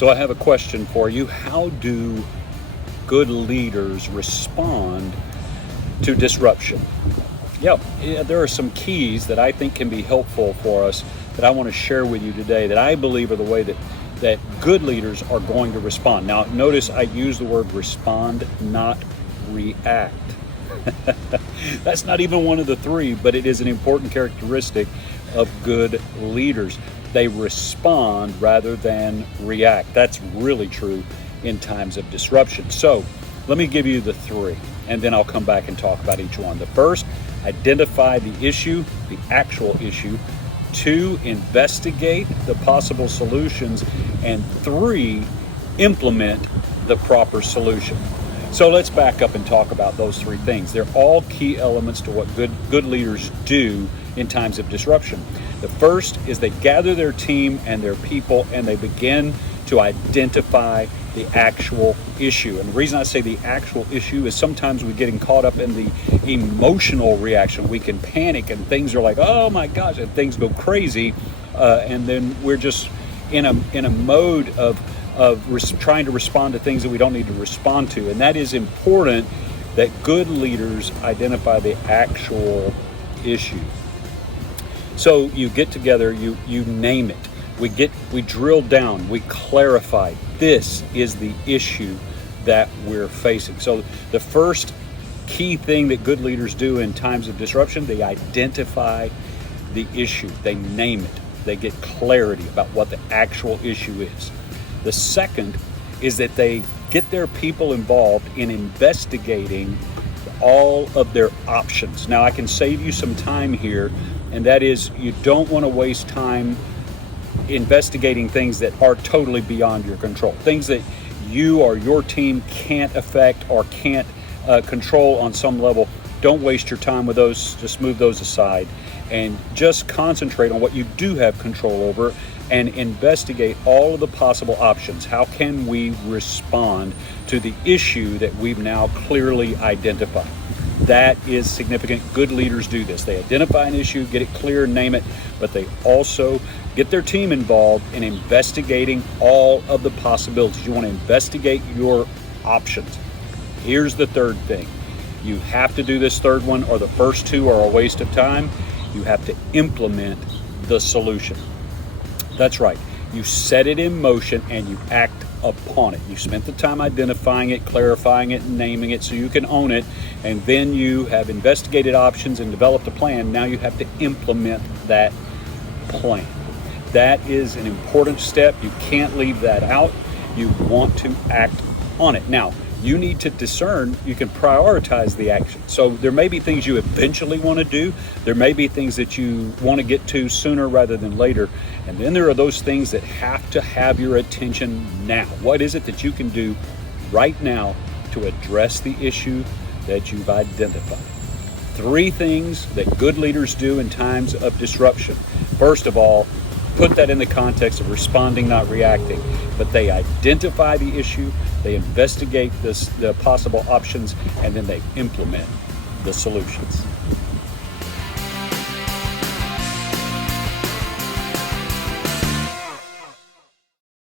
So I have a question for you. How do good leaders respond to disruption? Yeah, there are some keys that I think can be helpful for us that I want to share with you today that I believe are the way that good leaders are going to respond. Now, notice I use the word respond, not react. That's not even one of the three, but it is an important characteristic of good leaders. They respond rather than react. That's really true in times of disruption. So let me give you the three, and then I'll come back and talk about each one. The first, identify the issue, the actual issue. 2, investigate the possible solutions. And 3, implement the proper solution. So let's back up and talk about those three things. They're all key elements to what good leaders do in times of disruption. The first is they gather their team and their people and they begin to identify the actual issue. And the reason I say the actual issue is sometimes we're getting caught up in the emotional reaction. We can panic and things are like, oh my gosh, and things go crazy. And then we're just in a mode of trying to respond to things that we don't need to respond to. And that is important, that good leaders identify the actual issue. So you get together, you name it. We drill down, we clarify. This is the issue that we're facing. So the first key thing that good leaders do in times of disruption, they identify the issue, they name it, they get clarity about what the actual issue is. The second is that they get their people involved in investigating all of their options. Now, I can save you some time here, and that is you don't want to waste time investigating things that are totally beyond your control, things that you or your team can't affect or can't control on some level. Don't waste your time with those. Just move those aside and just concentrate on what you do have control over and investigate all of the possible options. How can we respond to the issue that we've now clearly identified? That is significant. Good leaders do this. They identify an issue, get it clear, name it, but they also get their team involved in investigating all of the possibilities. You want to investigate your options. Here's the third thing. You have to do this third one, or the first two are a waste of time. You have to implement the solution. That's right. You set it in motion and you act upon it. You spent the time identifying it, clarifying it, and naming it so you can own it. And then you have investigated options and developed a plan. Now you have to implement that plan. That is an important step. You can't leave that out. You want to act on it. Now, you need to discern, you can prioritize the action. So there may be things you eventually want to do. There may be things that you want to get to sooner rather than later. And then there are those things that have to have your attention now. What is it that you can do right now to address the issue that you've identified? 3 things that good leaders do in times of disruption. First of all, put that in the context of responding, not reacting. But they identify the issue, they investigate the possible options, and then they implement the solutions.